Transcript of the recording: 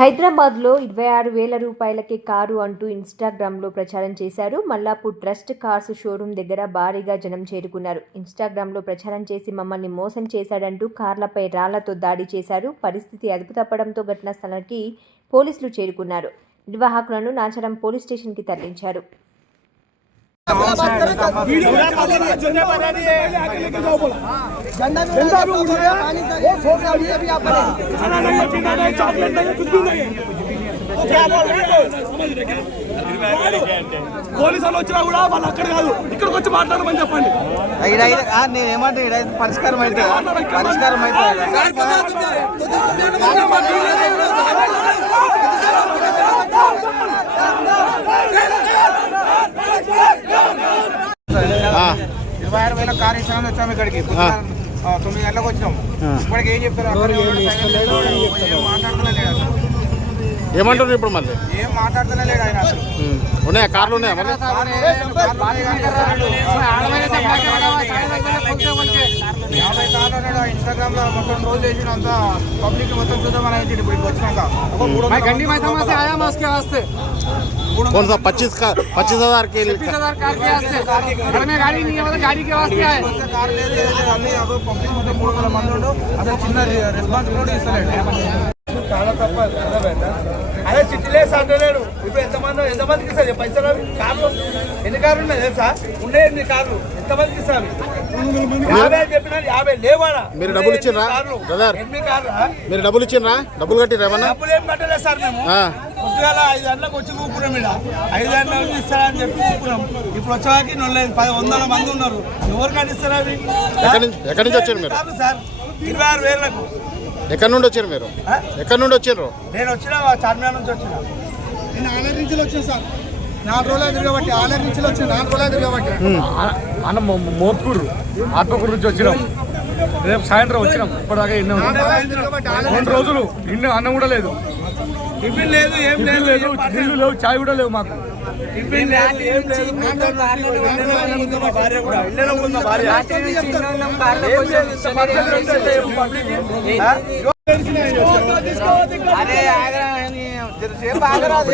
హైదరాబాద్లో ఇరవై ఆరు వేల రూపాయలకే కారు అంటూ ఇన్స్టాగ్రామ్లో ప్రచారం చేశారు. మల్లాపూర్ ట్రస్ట్ కార్స్ షోరూం దగ్గర భారీగా జనం చేరుకున్నారు. ఇన్స్టాగ్రామ్లో ప్రచారం చేసి మమ్మల్ని మోసం చేశాడంటూ కార్లపై రాళ్ళతో దాడి చేశారు. పరిస్థితి అదుపు తప్పడంతో ఘటనా స్థలానికి పోలీసులు చేరుకున్నారు. నిర్వాహకులను నాచరం పోలీస్ స్టేషన్కి తరలించారు. झंडा भी उड़ गया वो फोड़ रहा है अभी आप खाना नहीं है पीना नहीं चॉकलेट नहीं है कुछ भी नहीं है क्या बोल रहे हो समझ रहे क्या పోలీసు వాళ్ళు వచ్చినా కూడా వాళ్ళు అక్కడ కాదు ఇక్కడికి వచ్చి మాట్లాడమని చెప్పండి ఈడ ఈడ ఆ, నేను ఏమంటే ఈడ పరిష్కారం అయితే పరిష్కారం అయితే ఇరవై ఆరు వేల వచ్చాము ఇక్కడికి. తొమ్మిది గంటలకు వచ్చినాము. ఇప్పటికి ఏం చెప్తారు? ఏమంటారు ఇప్పుడు మళ్ళీ? ఏం మాట్లాడుతున్నా లేడు ఆయన ఉన్నాయా? కార్లు ఉన్నాయా ఇన్స్టాగ్రామ్లో మొత్తం రోజు చేసిన పబ్లిక్ మొత్తం చూద్దామని ఇప్పుడు వచ్చినాక. ఆయా వస్తే. आया मैं उसके वास्ते कौन सा पच्चीस का पच्चीस हजार के लिए बीस हजार कार के वास्ते घर में गाड़ी नहीं है मतलब गाड़ी के वास्ते आए వస్తే కారు లేదు ఏది లేదు అన్ని అదో పబ్లిక్ మొత్తం మూడు వందల మంది ఉండు అసలు చిన్న రెస్పాన్స్ కూడా ఇస్తలేడు చాలా తప్ప అదే చిట్టిలేసి అంటలేడు ఇప్పుడు ఎంతమంది ఎంతమందికి ఇస్తారు? పైసలు కార్లు? ఎన్ని కార్లు ఉన్నాయి తెలుసా? ఉన్నాయి ఎన్ని కార్లు? ఎంతమందికి ఇస్తారు యాభై చెప్పినా యాభై లేవాడా మీరు డబ్బులు. బ్రదర్. కార్లు? మీరు డబ్బులు డబ్బులు ఏం కట్టలేదు సార్ మేము. ఆ. పొద్దుగాల ఐదు గంటలకు వచ్చి ఇక్కడ ఐదు ఇస్తారని చెప్పి ఇప్పుడు నొల్లైదు. పది వందల మంది ఉన్నారు. ఎవరు కట్టిస్తారు అవి ఎక్కడి నుంచి వచ్చారు మీరు? సార్? ఇరవై ఆరు వేలకు. ఎక్కడి నుండి వచ్చారు మీరు? ఎక్కడి నుండి వచ్చారు? నేను వచ్చిన చార్మినార్ నుంచి వచ్చిన. నేను ఆలయ నుంచి వచ్చిన సార్. నాలుగు రోజులు తిరగబట్టి ఆలయ నుంచి వచ్చిన నాలుగు రోజులు తిరగబట్టి అన్న మోత్కూరు ఆత్మకూరు నుంచి వచ్చినాం. రేపు సాయంత్రం వచ్చినాం. ఇప్పటిదాకా ఎన్నో రెండు రోజులు ఇన్ని అన్నం కూడా లేదు. టిఫిన్ లేదు ఏం లేదు లేదు నీళ్ళు లేవు చాయ్ కూడా లేవు మాకు టిఫిన్ లేదు ఏం లేదు ఆగరా సేపు ఆగరాదు